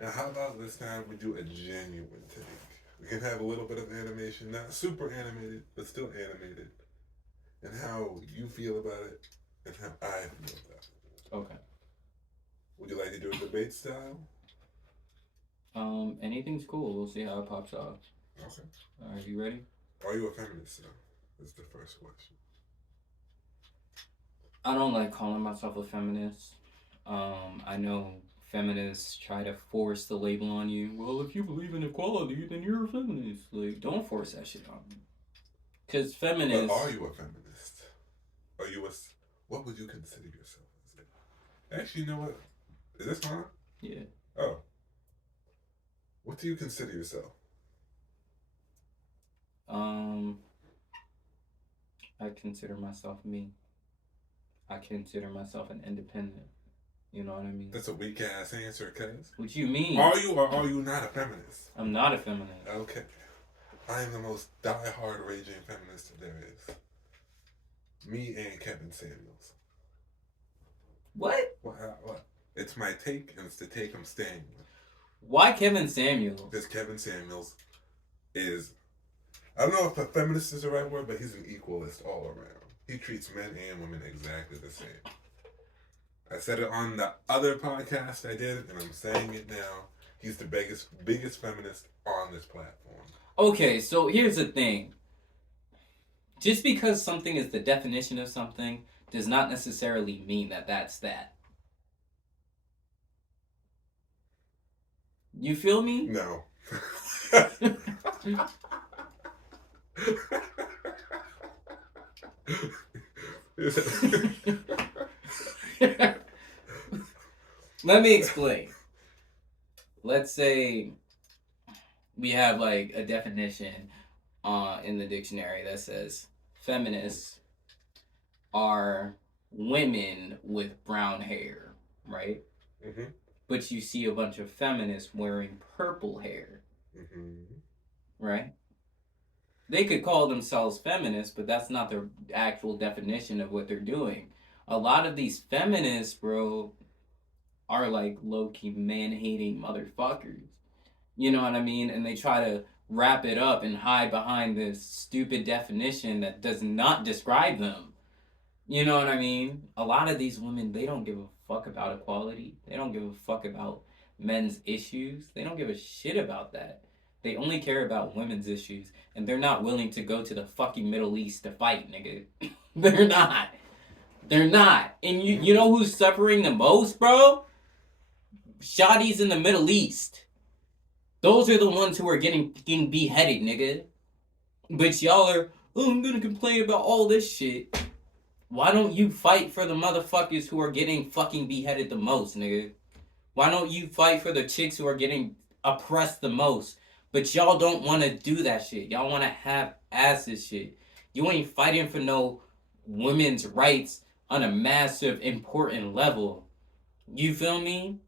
And how about this time we do a genuine take? We can have a little bit of animation, not super animated, but still animated, and how you feel about it, and how I feel about it. Okay. Would you like to do a debate style? Anything's cool. We'll see how it pops off. Okay. Are you ready? Are you a feminist, though? That's the first question. I don't like calling myself a feminist. I know feminists try to force the label on you. Well, if you believe in equality, then you're a feminist. Like, don't force that shit on me. Because But are feminists, you a feminist? Are you a. What would you consider yourself as? Actually, you know what? Is this fine? yeah, Oh. What do you consider yourself? um, I consider myself me. I consider myself an independent. You know what I mean? That's a weak ass answer, cuz. What you mean? Are you or are you not a feminist? I'm not a feminist. Okay. I am the most die-hard raging feminist there is. Me and Kevin Samuels. What? What? It's my take, and it's the take I'm staying with. Why Kevin Samuels? Because Kevin Samuels is, I don't know if a feminist is the right word, but he's an equalist all around. He treats men and women exactly the same. I said it on the other podcast I did, and I'm saying it now. He's the biggest feminist on this platform. Okay, so here's the thing. Just because something is the definition of something does not necessarily mean that that's that. You feel me? No. Let me explain. Let's say we have like a definition in the dictionary that says feminists are women with brown hair, right? Mm-hmm. But you see a bunch of feminists wearing purple hair, Mm-hmm. right? They could call themselves feminists, but that's not their actual definition of what they're doing. A lot of these feminists, bro, are like low key man hating motherfuckers. You know what I mean? And they try to wrap it up and hide behind this stupid definition that does not describe them. You know what I mean? A lot of these women, they don't give a fuck about equality. They don't give a fuck about men's issues. They don't give a shit about that. They only care about women's issues, and they're not willing to go to the fucking Middle East to fight, nigga. They're not. They're not. And you know who's suffering the most, bro? Shotties in the Middle East. Those are the ones who are getting beheaded, nigga. But y'all are, oh, I'm gonna complain about all this shit. Why don't you fight for the motherfuckers who are getting fucking beheaded the most, nigga? Why don't you fight for the chicks who are getting oppressed the most? But y'all don't want to do that shit. Y'all want to have asses shit. You ain't fighting for no women's rights on a massive, important level. You feel me?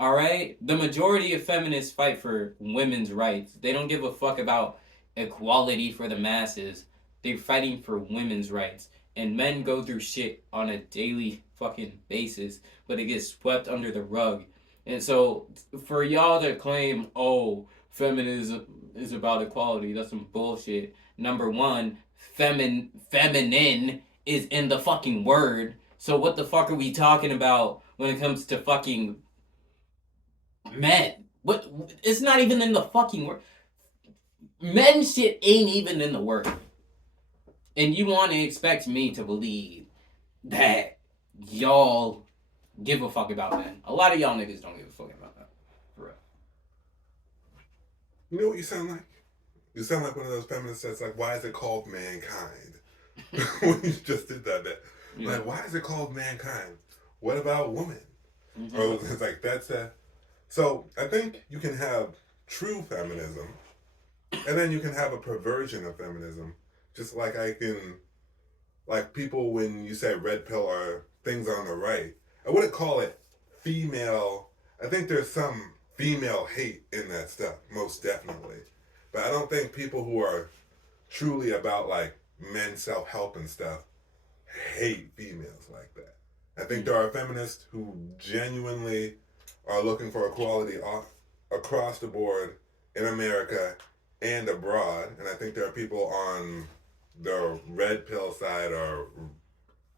Alright? The majority of feminists fight for women's rights. They don't give a fuck about equality for the masses. They're fighting for women's rights. And men go through shit on a daily fucking basis, but it gets swept under the rug. And so, for y'all to claim, oh, feminism is about equality, that's some bullshit. Number one, feminine is in the fucking word. So, what the fuck are we talking about when it comes to fucking men? What? It's not even in the fucking word. Men shit ain't even in the word. And you want to expect me to believe that y'all give a fuck about men. A lot of y'all niggas don't give a fuck about that. For real. You know what you sound like? You sound like one of those feminists that's like, why is it called mankind? When you just did that. Yeah. Like, why is it called mankind? What about woman? Mm-hmm. Or it's like, that's a. So I think you can have true feminism, and then you can have a perversion of feminism. Just like I can, like people when you say red pill or things on the right, I wouldn't call it female. I think there's some female hate in that stuff, most definitely. But I don't think people who are truly about like men's self help and stuff hate females like that. I think there are feminists who genuinely are looking for equality across the board in America and abroad, and I think there are people on the red pill side or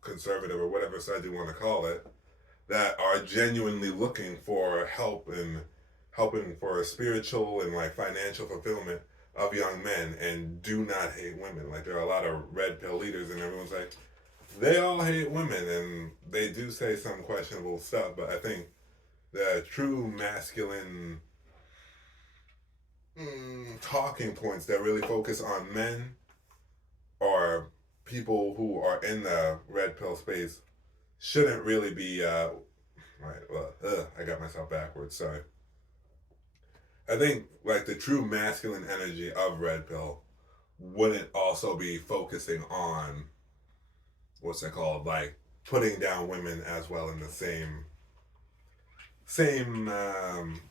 conservative or whatever side you want to call it that are genuinely looking for help and helping for a spiritual and like financial fulfillment of young men and do not hate women. Like there are a lot of red pill leaders and everyone's like, they all hate women and they do say some questionable stuff, but I think the true masculine talking points that really focus on men or people who are in the red pill space shouldn't really be right. Well, I got myself backwards. Sorry. I think like the true masculine energy of red pill wouldn't also be focusing on what's it called, like putting down women as well in the same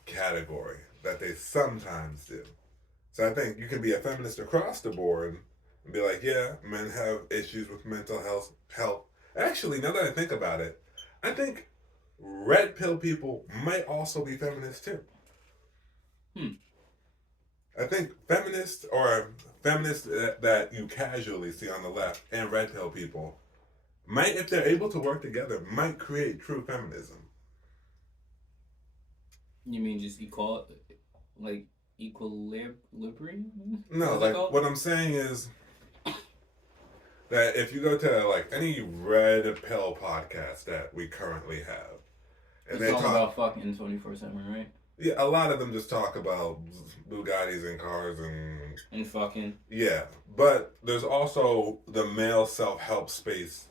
category that they sometimes do. So I think you can be a feminist across the board and be like, yeah, men have issues with mental health. Actually, now that I think about it, I think red pill people might also be feminists too. Hmm. I think feminists that you casually see on the left and red pill people might, if they're able to work together, might create true feminism. You mean just equal, like equilibrium? No, What's it like called? what I'm saying is that if you go to like any red pill podcast that we currently have, and It's they all talk, about fucking 24/7, right? yeah, a lot of them just talk about Bugattis and cars and And fucking. yeah, but there's also the male self help space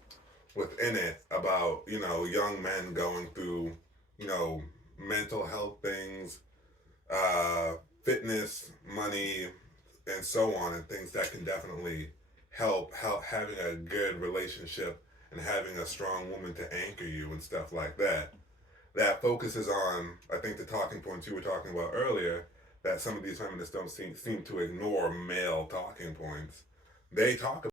within it about young men going through mental health things, uh, fitness, money, and so on, and things that can definitely help having a good relationship and having a strong woman to anchor you and stuff like that. That focuses on, I think, the talking points you were talking about earlier, that some of these feminists don't seem to ignore male talking points. They talk